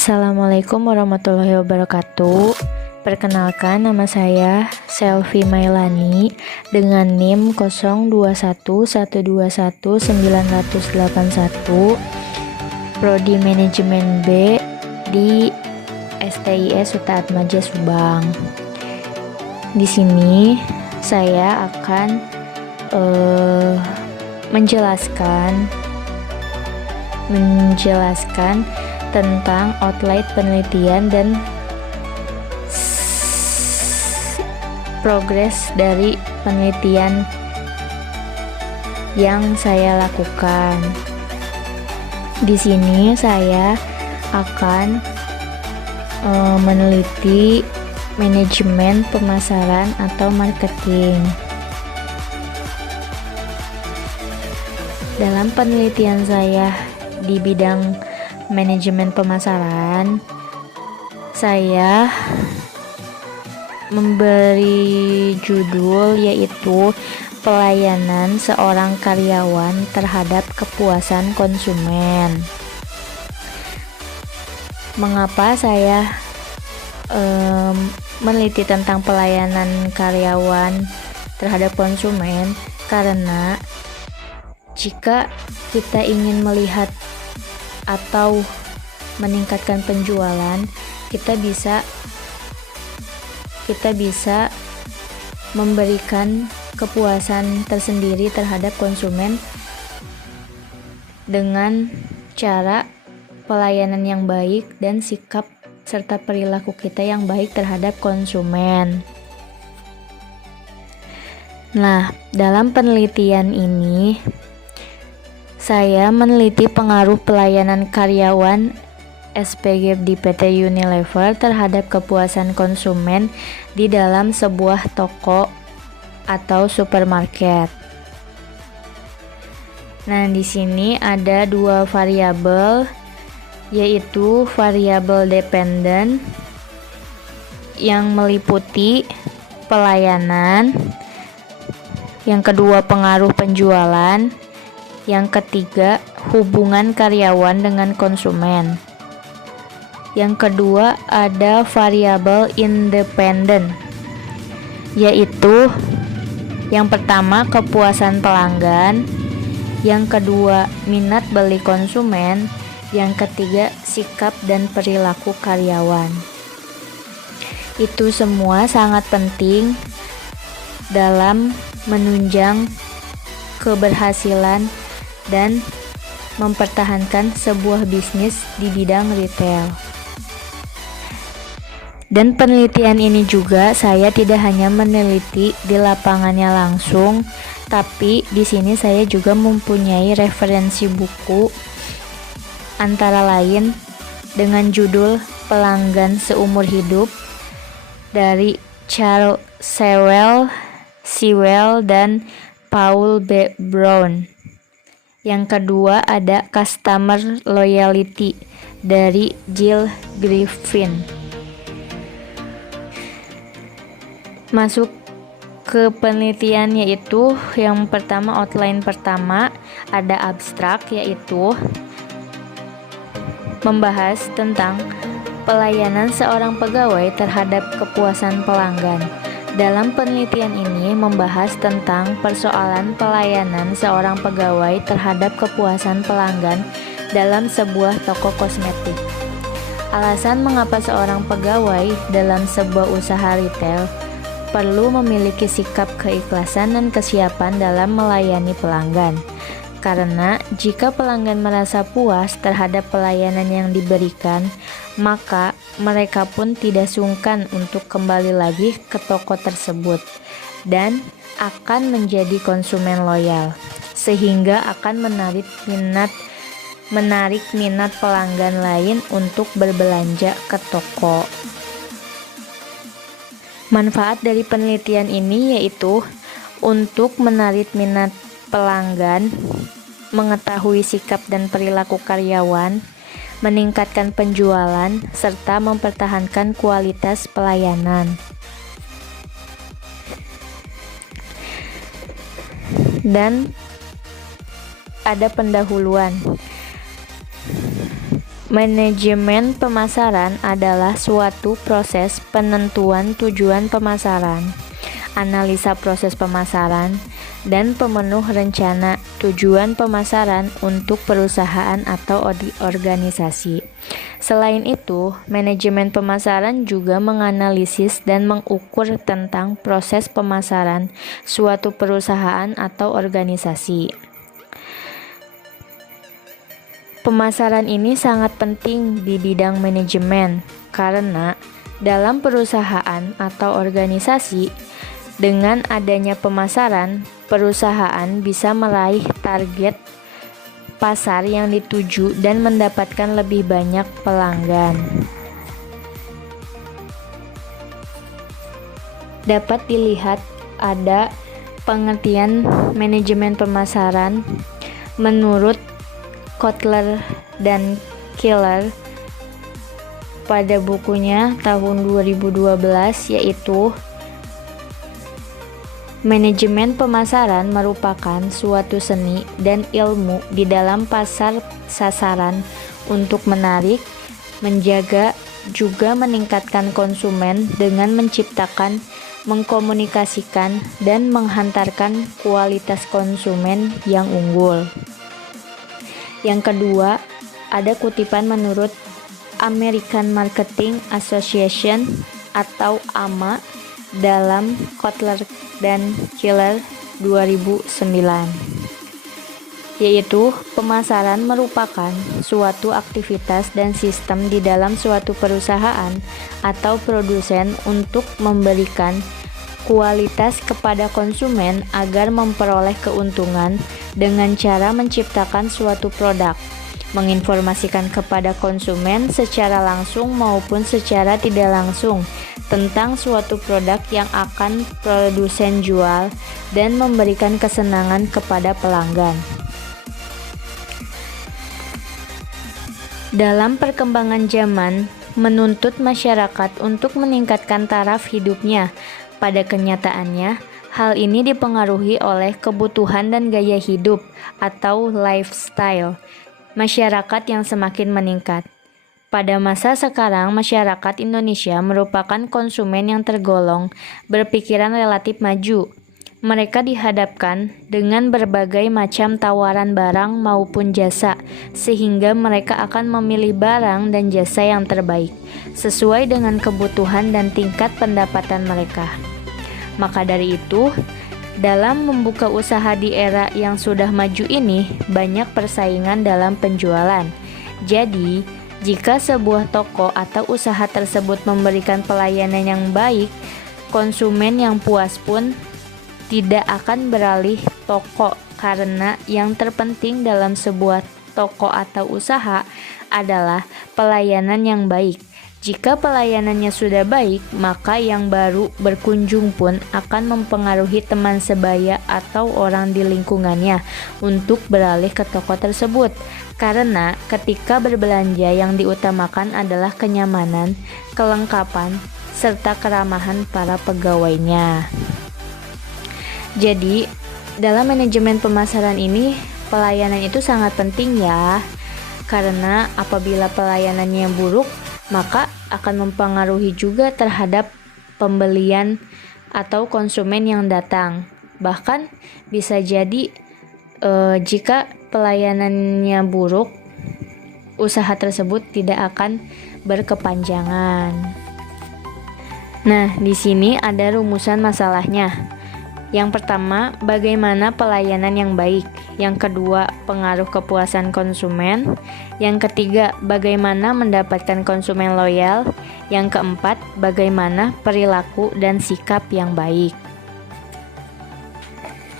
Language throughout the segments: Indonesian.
Assalamualaikum warahmatullahi wabarakatuh. Perkenalkan, nama saya Selvi Mailani dengan NIM 0211211981, Prodi Manajemen B di STIS Huta Atmaja Subang. Di sini saya akan menjelaskan tentang outline penelitian dan progres dari penelitian yang saya lakukan. Di sini saya akan meneliti manajemen pemasaran atau marketing. Dalam penelitian saya di bidang manajemen pemasaran, saya memberi judul yaitu pelayanan seorang karyawan terhadap kepuasan konsumen. Mengapa saya meneliti tentang pelayanan karyawan terhadap konsumen? Karena jika kita ingin melihat atau meningkatkan penjualan, kita bisa memberikan kepuasan tersendiri terhadap konsumen dengan cara pelayanan yang baik dan sikap serta perilaku kita yang baik terhadap konsumen. Nah, dalam penelitian ini saya meneliti pengaruh pelayanan karyawan SPG di PT Unilever terhadap kepuasan konsumen di dalam sebuah toko atau supermarket. Nah, di sini ada dua variabel, yaitu variabel dependen yang meliputi pelayanan, yang kedua pengaruh penjualan, yang ketiga hubungan karyawan dengan konsumen. Yang kedua ada variabel independen, yaitu yang pertama kepuasan pelanggan, yang kedua minat beli konsumen, yang ketiga sikap dan perilaku karyawan. Itu semua sangat penting dalam menunjang keberhasilan dan mempertahankan sebuah bisnis di bidang retail. Dan penelitian ini juga saya tidak hanya meneliti di lapangannya langsung, tapi di sini saya juga mempunyai referensi buku, antara lain dengan judul Pelanggan Seumur Hidup dari Charles Sewell dan Paul B. Brown. Yang kedua ada Customer Loyalty dari Jill Griffin. Masuk ke penelitian, yaitu yang pertama outline pertama ada abstrak, yaitu membahas tentang pelayanan seorang pegawai terhadap kepuasan pelanggan. Dalam penelitian ini membahas tentang persoalan pelayanan seorang pegawai terhadap kepuasan pelanggan dalam sebuah toko kosmetik. Alasan mengapa seorang pegawai dalam sebuah usaha retail perlu memiliki sikap keikhlasan dan kesiapan dalam melayani pelanggan. Karena jika pelanggan merasa puas terhadap pelayanan yang diberikan, maka mereka pun tidak sungkan untuk kembali lagi ke toko tersebut dan akan menjadi konsumen loyal, sehingga akan menarik minat pelanggan lain untuk berbelanja ke toko. Manfaat dari penelitian ini yaitu untuk menarik minat pelanggan, mengetahui sikap dan perilaku karyawan, meningkatkan penjualan, serta mempertahankan kualitas pelayanan. Dan ada pendahuluan. Manajemen pemasaran adalah suatu proses penentuan tujuan pemasaran, analisa proses pemasaran, dan pemenuh rencana tujuan pemasaran untuk perusahaan atau organisasi. Selain itu, manajemen pemasaran juga menganalisis dan mengukur tentang proses pemasaran suatu perusahaan atau organisasi. Pemasaran ini sangat penting di bidang manajemen karena dalam perusahaan atau organisasi, dengan adanya pemasaran, perusahaan bisa meraih target pasar yang dituju dan mendapatkan lebih banyak pelanggan. Dapat dilihat ada pengertian manajemen pemasaran menurut Kotler dan Keller pada bukunya tahun 2012, yaitu manajemen pemasaran merupakan suatu seni dan ilmu di dalam pasar sasaran untuk menarik, menjaga, juga meningkatkan konsumen dengan menciptakan, mengkomunikasikan, dan menghantarkan kualitas konsumen yang unggul. Yang kedua, ada kutipan menurut American Marketing Association atau AMA dalam Kotler dan Keller 2009, yaitu pemasaran merupakan suatu aktivitas dan sistem di dalam suatu perusahaan atau produsen untuk memberikan kualitas kepada konsumen agar memperoleh keuntungan dengan cara menciptakan suatu produk, menginformasikan kepada konsumen secara langsung maupun secara tidak langsung tentang suatu produk yang akan produsen jual, dan memberikan kesenangan kepada pelanggan. Dalam perkembangan zaman, menuntut masyarakat untuk meningkatkan taraf hidupnya. Pada kenyataannya, hal ini dipengaruhi oleh kebutuhan dan gaya hidup atau lifestyle masyarakat yang semakin meningkat. Pada masa sekarang, masyarakat Indonesia merupakan konsumen yang tergolong berpikiran relatif maju. Mereka dihadapkan dengan berbagai macam tawaran barang maupun jasa, sehingga mereka akan memilih barang dan jasa yang terbaik, sesuai dengan kebutuhan dan tingkat pendapatan mereka. Maka dari itu, dalam membuka usaha di era yang sudah maju ini, banyak persaingan dalam penjualan. Jadi, jika sebuah toko atau usaha tersebut memberikan pelayanan yang baik, konsumen yang puas pun tidak akan beralih toko, karena yang terpenting dalam sebuah toko atau usaha adalah pelayanan yang baik. Jika pelayanannya sudah baik, maka yang baru berkunjung pun akan mempengaruhi teman sebaya atau orang di lingkungannya untuk beralih ke toko tersebut. Karena ketika berbelanja yang diutamakan adalah kenyamanan, kelengkapan, serta keramahan para pegawainya. Jadi, dalam manajemen pemasaran ini, pelayanan itu sangat penting ya. Karena apabila pelayanannya buruk, maka akan mempengaruhi juga terhadap pembelian atau konsumen yang datang. Bahkan bisa jadi jika pelayanannya buruk, usaha tersebut tidak akan berkepanjangan. Nah, di sini ada rumusan masalahnya. Yang pertama, bagaimana pelayanan yang baik. Yang kedua, pengaruh kepuasan konsumen. Yang ketiga, bagaimana mendapatkan konsumen loyal. Yang keempat, bagaimana perilaku dan sikap yang baik.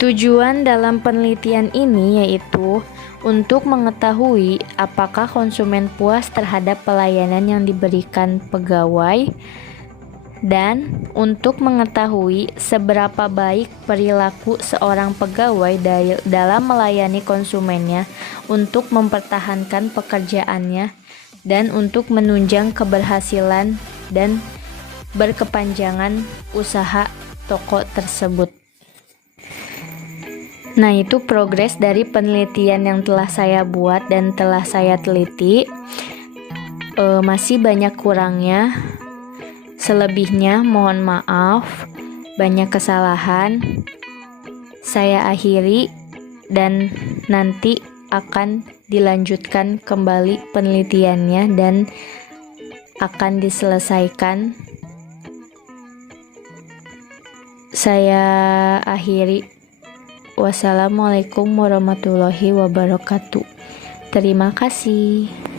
Tujuan dalam penelitian ini yaitu untuk mengetahui apakah konsumen puas terhadap pelayanan yang diberikan pegawai, dan untuk mengetahui seberapa baik perilaku seorang pegawai dalam melayani konsumennya untuk mempertahankan pekerjaannya dan untuk menunjang keberhasilan dan berkepanjangan usaha toko tersebut. Nah, itu progres dari penelitian yang telah saya buat dan telah saya teliti. Masih banyak kurangnya. Selebihnya mohon maaf, banyak kesalahan. Saya akhiri dan nanti akan dilanjutkan kembali penelitiannya dan akan diselesaikan. Saya akhiri. Wassalamualaikum warahmatullahi wabarakatuh. Terima kasih.